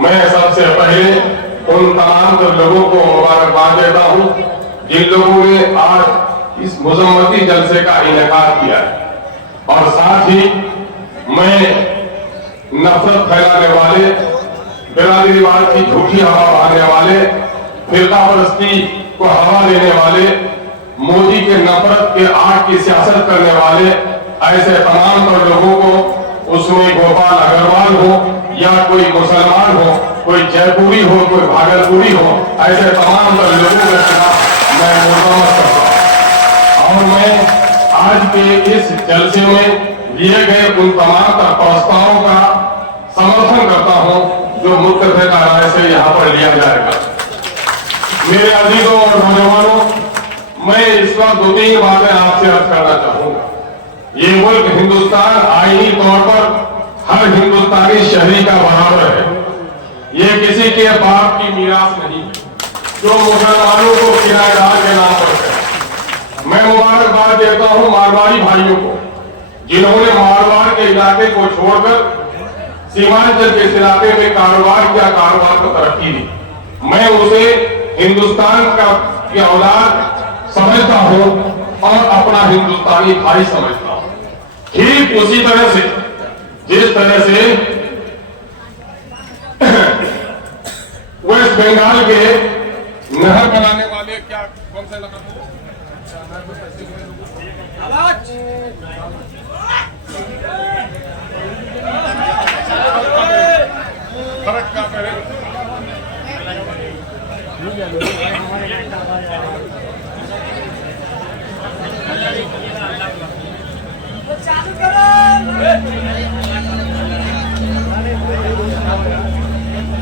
मैं सबसे पहले उन तमाम लोगों को मुबारकबाद देता हूं जिन लोगों ने आज इस मुजम्मती जलसे का इनेकाद किया है, और साथ ही मैं नफरत फैलाने वाले, बिरादरीवाद की झूठी हवा बहाने वाले, फिरका परस्ती को हवा देने वाले, मोदी के नफरत के आग की सियासत करने वाले ऐसे तमाम लोगों को, उसमें गोपाल अग्रवाल हो या कोई मुसलमान हो, कोई जयपुरी हो, कोई भागलपुरी हो, ऐसे तमाम लोगों के खिलाफ मैं मुकम्मल करता हूं। और मैं आज के इस जलसे में लिए गए उन तमाम प्रस्तावों का समर्थन करता हूं जो मुत्तफिका राय से यहाँ पर लिया जाएगा। मेरे अजीजों और नौजवानों, मैं इस वक्त 2-3 बातें आपसे अर्ज करना चाहूंगा। ये मुल्क हिंदुस्तान आईनी तौर पर हर हिंदुस्तानी शहरी का बराबर है। ये किसी के बाप की मीरास नहीं जो मुसलमानों को किराएदार के नाम पर है। मैं मुबारकबाद देता हूं मारवाड़ी भाइयों को जिन्होंने मारवाड़ के इलाके को छोड़कर सीमांचल के इस इलाके में कारोबार किया, कारोबार को तरक्की दी। मैं उसे हिंदुस्तान की औलाद समझता हूं और अपना हिंदुस्तानी भाई समझता हूं। ठीक उसी तरह से जिस तरह से वेस्ट बंगाल के नहर बनाने वाले क्या कौन सा लगा फर्क क्या करे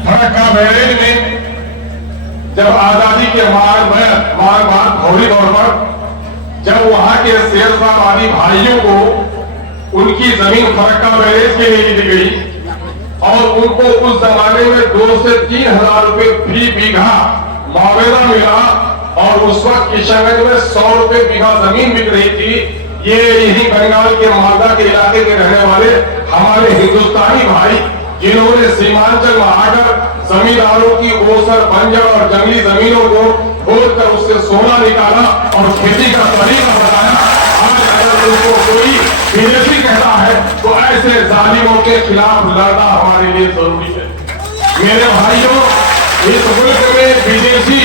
फरक्का बैरेज में जब आजादी के बाद फौरी तौर पर जब वहां के शेरशाहवादी भाइयों को उनकी जमीन फरक्का बैरेज के लिए दी गई और उनको उस जमाने में 2 से 3 हजार रुपए फी बीघा मुआवजा मिला, और उस वक्त किशनगंज में 100 रुपए बीघा जमीन बिक रही थी। ये यही बंगाल के मालदा के इलाके के रहने वाले हमारे हिंदुस्तानी भाई जिन्होंने सीमांचल में आकर जमींदारों की ओसर, बंजर और जंगली जमीनों को खोदकर उससे सोना निकाला और खेती का तरीका बताया। आज अगर उनको कोई विदेशी कहता है तो ऐसे जालिमों के खिलाफ लड़ना हमारे लिए जरूरी है। मेरे भाइयों, इस मुल्क में विदेशी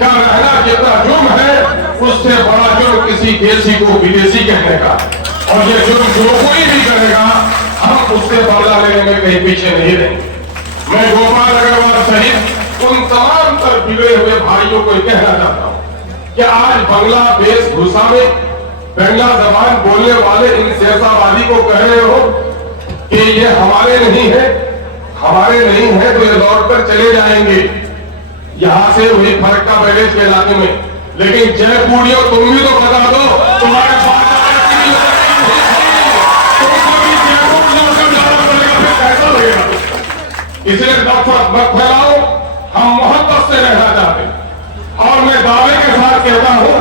का रहना जितना जुर्म है, उससे बड़ा जुर्म किसी देशी को विदेशी कहने का। और ये जुर्म जो कोई भी करेगा, हम उससे बदला लेने में कहीं पीछे नहीं रहेंगे। मैं गोपाल अग्रवाल सहित उन तमाम तर बिगड़े हुए भाइयों को कहना चाहता हूं कि आज बंगला वेशभूषा में बंगला जबान बोलने वाले इन शेरशाहवादी को कह रहे हो कि ये हमारे नहीं है, हमारे नहीं है तो ये लौट कर चले जाएंगे यहां से वही फरक्का बैरेज के इलाके में। लेकिन जयपुरियों, तुम भी तो बता दो तुम्हारे इसलिए नफरत मत फैलाओ, हम मोहब्बत से रहना चाहते हैं। और मैं दावे के साथ कहता हूं,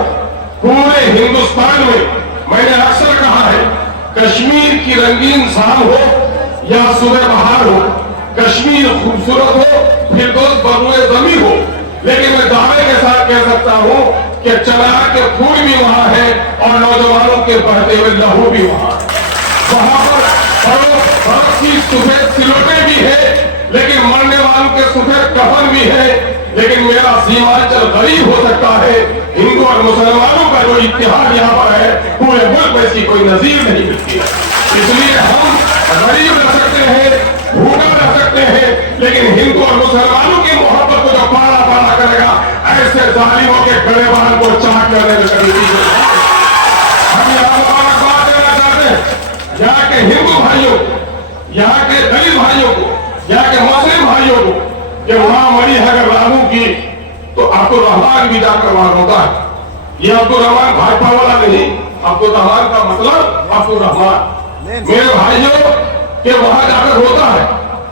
पूरे हिंदुस्तान में मैंने अक्सर कहा है, कश्मीर की रंगीन शाम हो या सुबह बहार हो, कश्मीर खूबसूरत हो फिर दोस्त बदुए जमी हो, लेकिन मैं दावे के साथ कह सकता हूं कि चनार के फूल भी वहां है और नौजवानों के बहते हुए लहू भी वहां है। वहां पर बर्फ की सफेद सिलोटे भी है, लेकिन मरने वालों के सफेद कफन भी है। लेकिन मेरा सीमांचल गरीब हो सकता है, हिंदू और मुसलमानों का जो इतिहाद यहाँ पर है पूरे मुल्क में इसकी कोई नजीर नहीं मिलती है। इसलिए हम गरीब रह सकते हैं, भूखा रह सकते हैं, लेकिन हिंदू और मुसलमानों की मोहब्बत को जो पाला पाला करेगा, ऐसे जालिमों के गड़ेबान को चाक करने में कभी हम यहाँ बात देना चाहते हैं यहाँ के हिंदू भाइयों, यहाँ के दलित भाइयों को, यहाँ के मुस्लिम भाइयों को, जब वहां मरी है अगर रामू की तो अब्दुल रहमान भी जाकर वहां होता है। ये अब्दुल रहमान भाजपा वाला नहीं, अब्दुल रहमान का मतलब अब्दुल रहमान। मेरे भाइयों के वहां जाकर होता है,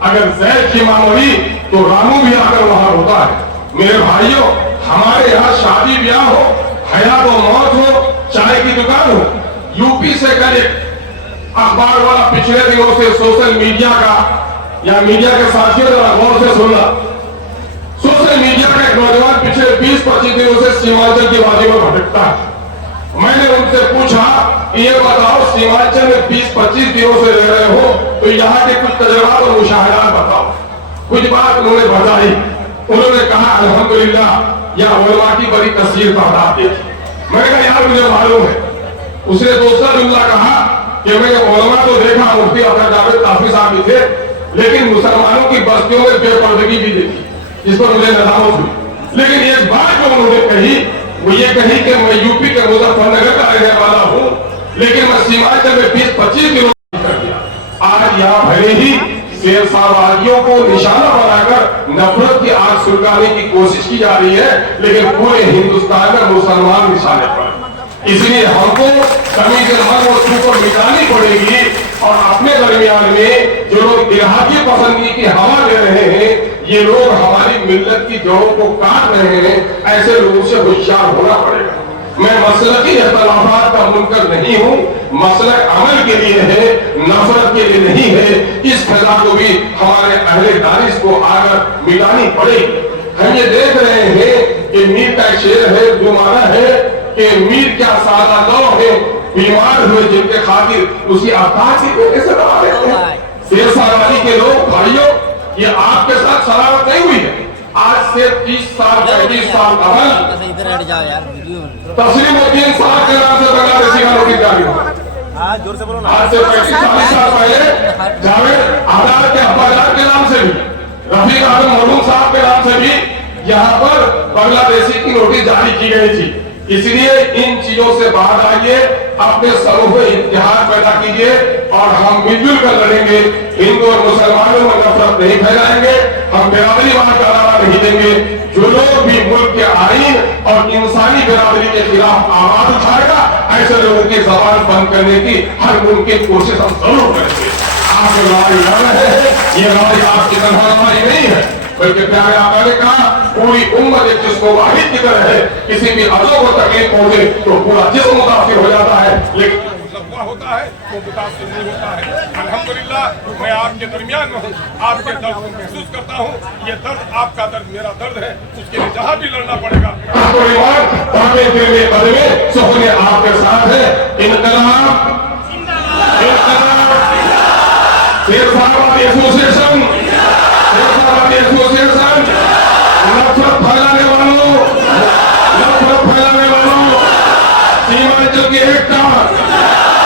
अगर जैद की मां मरी तो रामू भी आकर वहां होता है। मेरे भाइयों, हमारे यहाँ शादी ब्याह हो, हयात हो, मौत हो, चाय की दुकान हो, यूपी से कल एक अखबार वाला पिछले दिनों से सोशल मीडिया का या मीडिया के साथियों जरा गौर से सुनना, सोशल मीडिया का एक नौजवान पिछले 20-25 दिनों से सीमांचल की वादी में भटकता है। मैंने उनसे पूछा कि ये बताओ, सीमांचल में 20-25 दिनों से रह रहे हो तो यहाँ के कुछ तजुर्बात और मुशाहिदात बताओ। कुछ बात उन्होंने बताई। उन्होंने कहा अल्हम्दुलिल्लाह यहाँ उलमा की बड़ी तस्वीर तादाद देखी। मैंने कहा यार मुझे मालूम है। उसने दूसरा जुमला कहा कि मैंने उलमा तो देखा, मुफ्ती अब्दुल जावेद काफी साहब भी थे, लेकिन मुसलमानों की बस्तियों में बेपर्दगी भी देखी, जिस पर मुझे नदामत हुई। लेकिन एक बात जो उन्होंने कही वो ये कही कि मैं यूपी के मुजफ्फरनगर का रहने वाला हूँ, लेकिन मैं सीमांचल में 20-25 दिनों कर दिया। आज यहाँ भले ही शेरशाहबागियों को निशाना बनाकर नफरत की आग सुलगाने की कोशिश की जा रही है, लेकिन पूरे हिंदुस्तान में मुसलमान निशाने पर। इसलिए हमको कमी के मन और छू को मिटानी पड़ेगी और अपने दरमियान में जो लोग इलाही पसंदगी की हवा ले रहे हैं, ये लोग हमारी मिल्लत की जड़ों को काट रहे हैं, ऐसे लोगों से होशियार होना पड़ेगा। मैं मसलकी इख्तिलाफात का मुनकर नहीं हूँ, मसला अमल के लिए है, नफरत के लिए नहीं है। इस फैला को भी हमारे अहले दानिश को आकर मिटानी पड़ेगी। हम ये देख रहे हैं कि मीर का शेर है जो माना है कि मीर क्या सादा लौ है, बीमार हुए जिनके खातिर उसी आकाश की कोटे से दबा देते हैं। शेरशाहबागी के लोग भाइयों, ये आपके साथ शरारत नहीं हुई है। आज से 30 साल 35 साल कबल तस्लीमुद्दीन साहब के नाम से बांग्लादेशी का नोटिस जारी हुआ। आज से 35-40 साल पहले जावेद आजाद के अब्बाजान के नाम से भी, रफीक आजम मरहूम साहब के नाम से भी यहाँ पर बांग्लादेशी की नोटिस जारी की गई थी। इसलिए इन चीजों से बाहर आइए, अपने समूह इत्तेहाद पैदा कीजिए और हम मिलजुल कर लड़ेंगे। हिंदू और मुसलमानों में नफरत नहीं फैलाएंगे, हम बिरादरीवाद का नारा नहीं देंगे। जो लोग भी मुल्क के आईन और इंसानी बिरादरी के खिलाफ आवाज उठाएगा, ऐसे लोगों की जबान बंद करने की हर मुमकिन कोशिश हम जरूर करेंगे। आप लड़ाई लड़ रहे हैं, ये लड़ाई आपकी तरह लड़ाई नहीं है, बल्कि प्यारे आका ने कहा पूरी उम्मत एक जिस्म वाहिद की तरह है। किसी भी अज़ो को तकलीफ पहुंचे तो पूरा जिस्म मुतासिर हो जाता है, लेकिन होता है वो मुतासिर नहीं होता है। अल्हम्दुलिल्लाह मैं आपके दरमियान में हूँ, आपके दर्द को महसूस करता हूँ। ये दर्द आपका दर्द मेरा दर्द है, उसके लिए जहाँ भी लड़ना पड़ेगा। आपके साथ है। इनकलाब एसोसिएशन, नफरत फैलाने वालों, सीमांचल की एकता,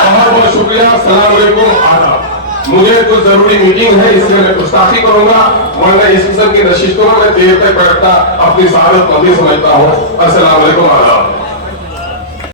बहुत बहुत शुक्रिया। अस्सलाम वालेकुम, आदाब। मुझे कुछ जरूरी मीटिंग है, इसलिए मैं गुस्ताखी करूंगा, वरना इस किस्म की नशिस्तों में देर तक बैठना अपनी सादत मंदी समझता हूँ। अस्सलाम वालेकुम।